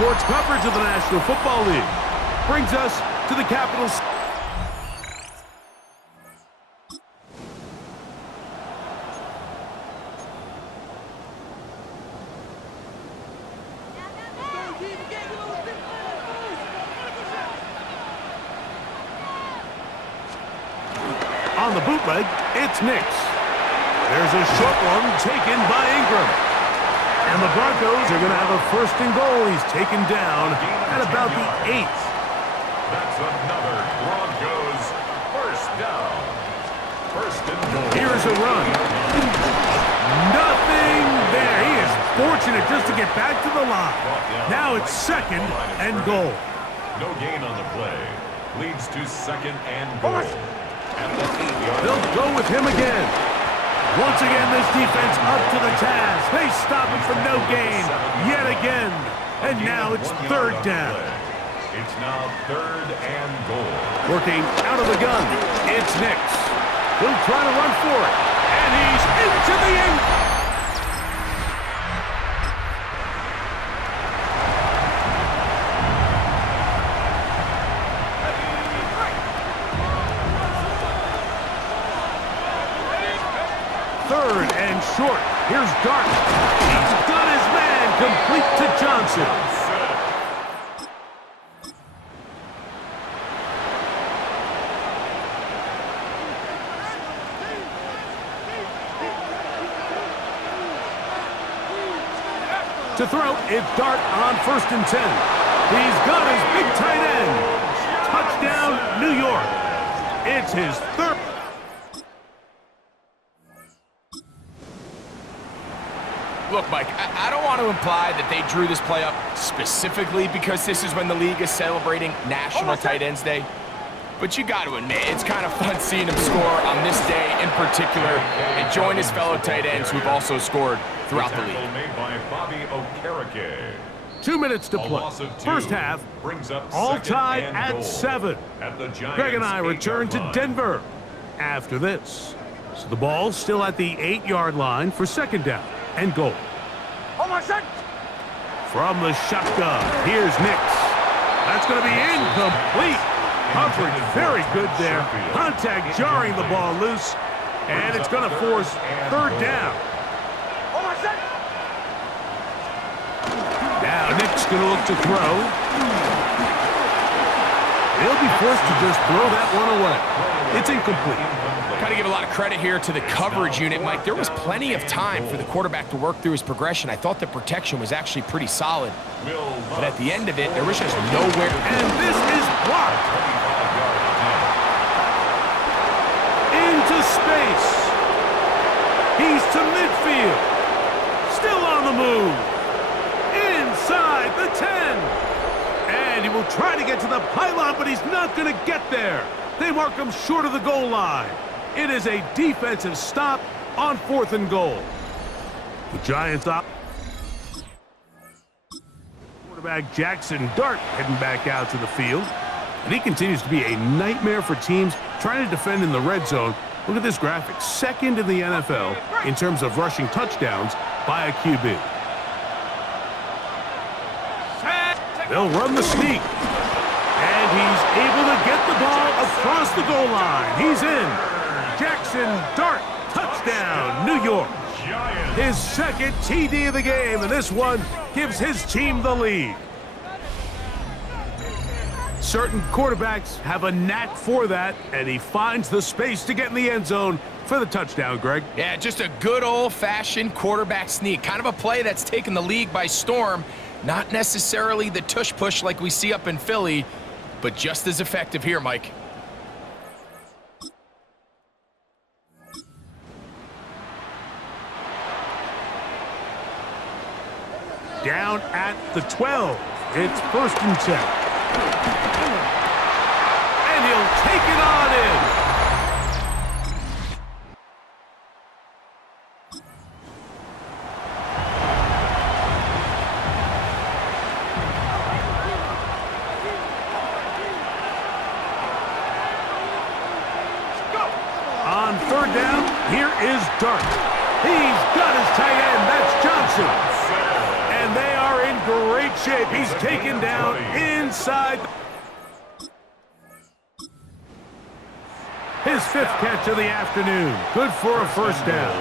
sports coverage of the National Football League. Brings us to the Capitals. On the bootleg, it's Nix. There's a short one taken by Ingram. And the Broncos are going to have a first and goal. He's taken down at about the 8th. That's another Broncos first down. First and goal. Here's a run. Nothing there. He is fortunate just to get back to the line. Now it's second and goal. No gain on the play. Leads to second and goal. They'll go with him again. Once again, this defense up to the task. They stop him for no gain yet again. And now it's third down. It's now third and goal. Working out of the gun, it's Nix. He'll try to run for it. And he's into the end. Third and short. Here's Dart. He's got his man complete to Johnson. To throw, it's Dart on first and 10. He's got his big tight end. Touchdown, New York. It's his third. Look, Mike, I don't want to imply that they drew this play up specifically because this is when the league is celebrating National Tight Ends Day. But you got to admit, it's kind of fun seeing him score on this day in particular and join his fellow tight ends who've also scored throughout the league. Made by Bobby Okereke. 2 minutes to play. First half, all tied at 7. Greg and I return to Denver after this. So the ball's still at the 8-yard line for second down and goal. From the shotgun, here's Nix. That's going to be incomplete. Coverage very good there. Contact jarring the ball loose, and it's going to force third down. Now Nick's going to look to throw. He'll be forced to just throw that one away. It's incomplete. Got to give a lot of credit here to the coverage unit, Mike. There was plenty of time for the quarterback to work through his progression. I thought the protection was actually pretty solid. But at the end of it, there was just nowhere. And this is blocked. Into space. He's to midfield. Still on the move. Inside the 10. And he will try to get to the pylon, but he's not going to get there. They mark him short of the goal line. It is a defensive stop on fourth and goal. The Giants up. Quarterback Jackson Dart heading back out to the field. And he continues to be a nightmare for teams trying to defend in the red zone. Look at this graphic. Second in the NFL in terms of rushing touchdowns by a QB. They'll run the sneak. And he's able to get the ball across the goal line. He's in. Jackson Dart, touchdown, New York. His second TD of the game, and this one gives his team the lead. Certain quarterbacks have a knack for that, and he finds the space to get in the end zone for the touchdown, Greg. Yeah, just a good old-fashioned quarterback sneak. Kind of a play that's taken the league by storm. Not necessarily the tush-push like we see up in Philly, but just as effective here, Mike. Down at the 12. It's first and 10. And he'll take it on in. On third down, here is Dart. He's got his tight end. That's Johnson. And they are in great shape. He's taken down inside. His 5th catch of the afternoon. Good for a first down.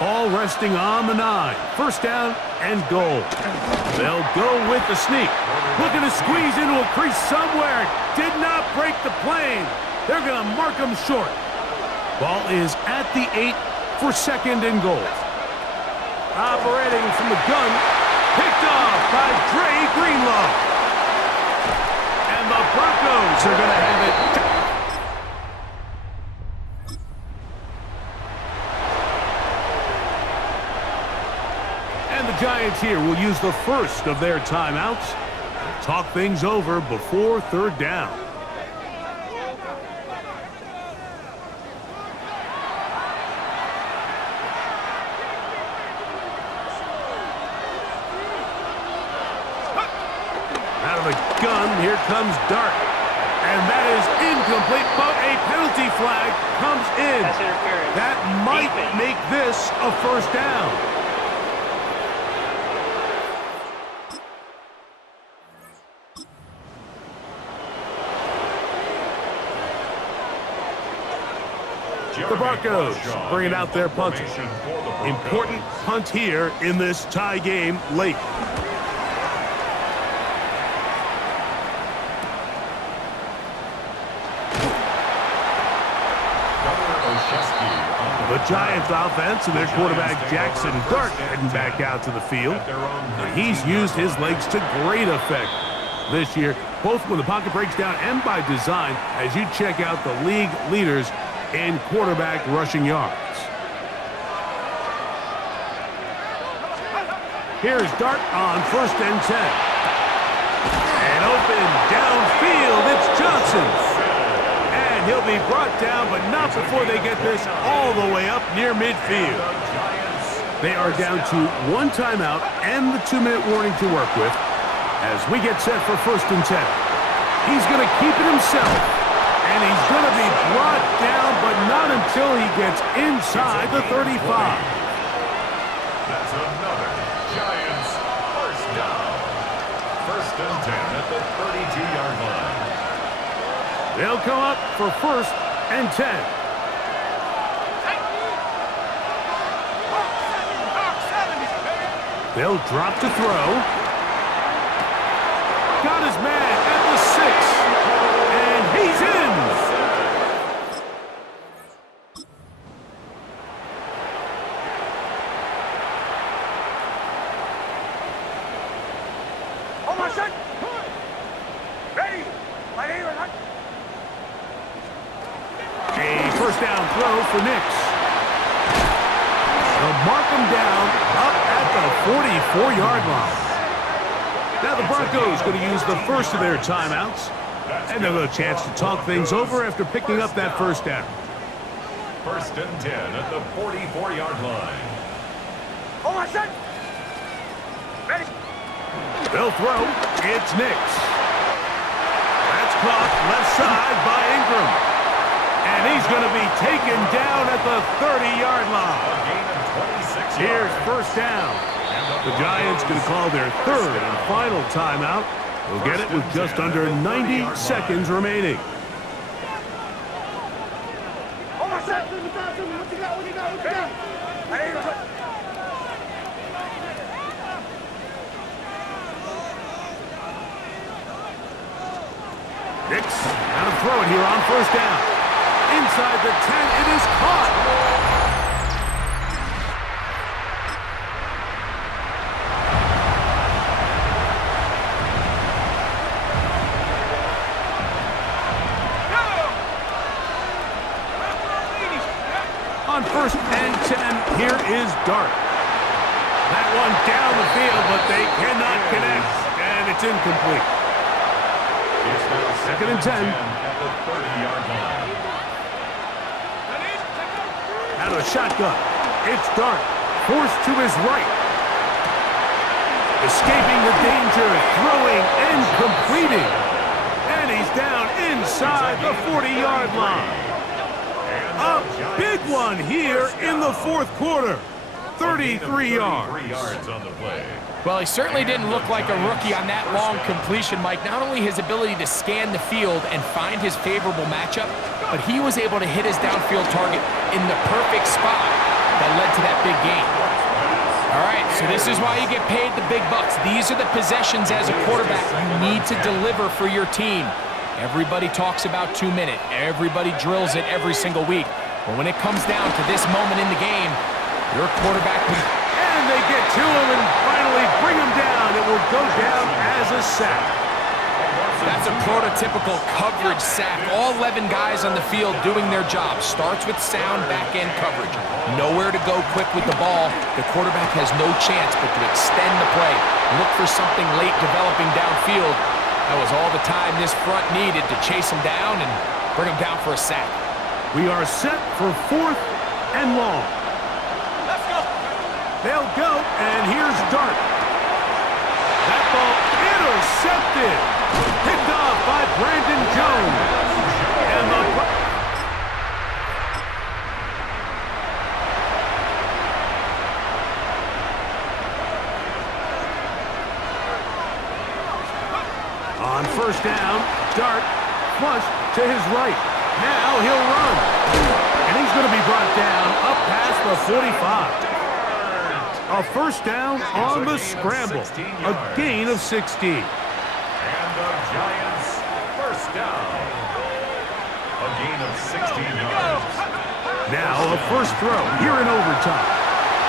All resting on the 9. First down and goal. They'll go with the sneak. Looking to squeeze into a crease somewhere. Did not break the plane. They're going to mark him short. Ball is at the 8 for 2nd and goal. Operating from the gun. Picked off by Dre Greenlaw. And the Broncos are going to have it. And the Giants here will use the first of their timeouts. Talk things over before 3rd down. Out of the gun, here comes Dart. And that is incomplete, but a penalty flag comes in. That might make this a first down. The Broncos bringing out their punt. Important punt here in this tie game late. The Giants offense and their quarterback Jackson Dart heading back out to the field. And he's used his legs to great effect this year, both when the pocket breaks down and by design, as you check out the league leaders in quarterback rushing yards. Here's Dart on 1st and 10. And open downfield, it's Johnson. And he'll be brought down, but not before they get this all the way up near midfield. They are down to 1 timeout and the 2-minute warning to work with as we get set for 1st and 10. He's going to keep it himself. And he's going to be brought down, but not until he gets inside the 35. That's another Giants first down. 1st and 10 at the 32-yard line. They'll come up for 1st and 10. They'll drop to throw. Got his man at the 6. And he's in. A first down throw for Nix. They'll mark him down up at the 44-yard line. Now the Broncos going to use the first of their timeouts. And they'll have a chance to talk things over after picking up that first down. 1st and 10 at the 44-yard line. They'll throw. It's Nix. That's caught left side by Ingram. And he's going to be taken down at the 30-yard line. A gain of 26 yards. Here's first down. The Giants going to call their 3rd and final timeout. They'll get it with just under 90 seconds remaining. Nix, now to throw it here on first down. Inside the 10, it is caught. On 1st and 10, here is Dart. That one down the field, but they cannot connect, and it's incomplete. It's now 2nd and 10. At the 30-yard line. Out of a shotgun, it's Dart, forced to his right. Escaping the danger, throwing and completing. And he's down inside the 40-yard line. A big one here in the 4th quarter. 33 yards. 33 yards on the play. Well, he certainly didn't look like a rookie on that long completion, Mike. Not only his ability to scan the field and find his favorable matchup, but he was able to hit his downfield target in the perfect spot that led to that big gain. All right, so this is why you get paid the big bucks. These are the possessions as a quarterback you need to deliver for your team. Everybody talks about 2-minute. Everybody drills it every single week. But when it comes down to this moment in the game, your quarterback can... And they get to him and finally bring him down. It will go down as a sack. That's a prototypical coverage sack. All 11 guys on the field doing their job. Starts with sound back-end coverage. Nowhere to go quick with the ball. The quarterback has no chance but to extend the play. Look for something late developing downfield. That was all the time this front needed to chase him down and bring him down for a sack. We are set for 4th and long. Let's go. They'll go, and here's Dart. That ball intercepted. Picked off by Brandon Jones. And on 1st down, Dart flushed to his right. Now he'll run. And he's going to be brought down up past the 45. A 1st down on the scramble. A gain of 16. And the Giants, 1st down. A gain of 16 yards. Now a 1st throw here in overtime.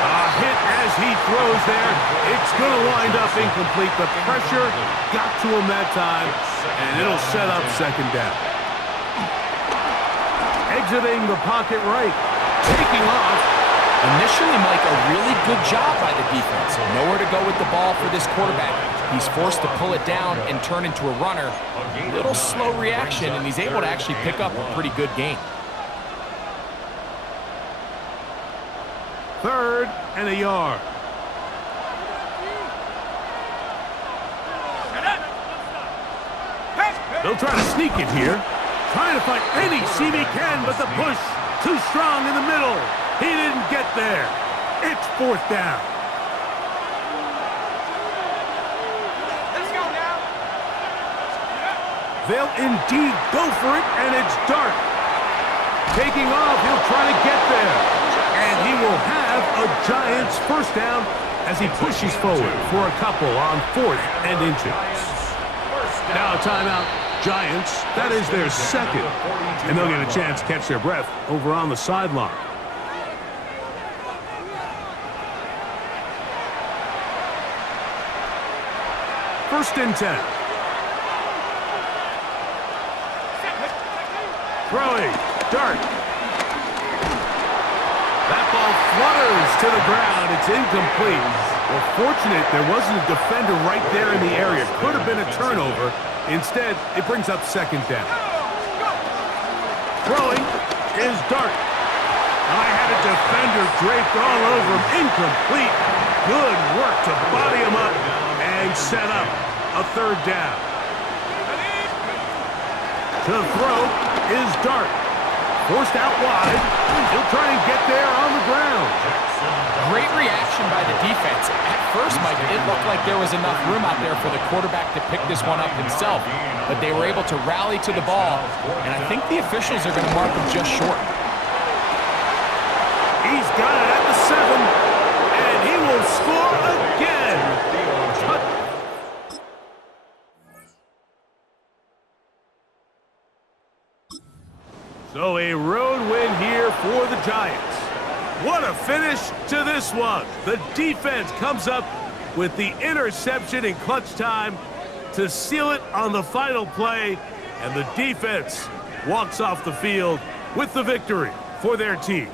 A hit as he throws there. It's going to wind up incomplete. The pressure got to him that time, and it'll set up 2nd down. Exiting the pocket right. Taking off. Initially, Mike, a really good job by the defense. Nowhere to go with the ball for this quarterback. He's forced to pull it down and turn into a runner. A little slow reaction, and he's able to actually pick up a pretty good gain. 3rd and a yard. They'll try to sneak it here. Trying to find any seam he can, but the push too strong in the middle. He didn't get there. It's 4th down. Let's go now. They'll indeed go for it, and it's Dart. Taking off, he'll try to get there. And he will have a Giants 1st down as he pushes forward for a couple on 4th and inches. Now a timeout. Giants, that is their 2nd. And they'll get a chance to catch their breath over on the sideline. First and 10. Throwing. Dart. That ball flutters to the ground. It's incomplete. Well, fortunate there wasn't a defender right there in the area. Could have been a turnover. Instead, it brings up 2nd down. Throwing is Dart. I had a defender draped all over him. Incomplete. Good work to body him up and set up a 3rd down. To throw is Dart. Forced out wide. He'll try and get there on the ground. Great reaction by the defense. At first, Mike, it looked like there was enough room out there for the quarterback to pick this one up himself, but they were able to rally to the ball, and I think the officials are going to mark him just short. He's got it at the 7, and he will score again. So a road win here for the Giants. What a finish to this one. The defense comes up with the interception in clutch time to seal it on the final play, and the defense walks off the field with the victory for their team.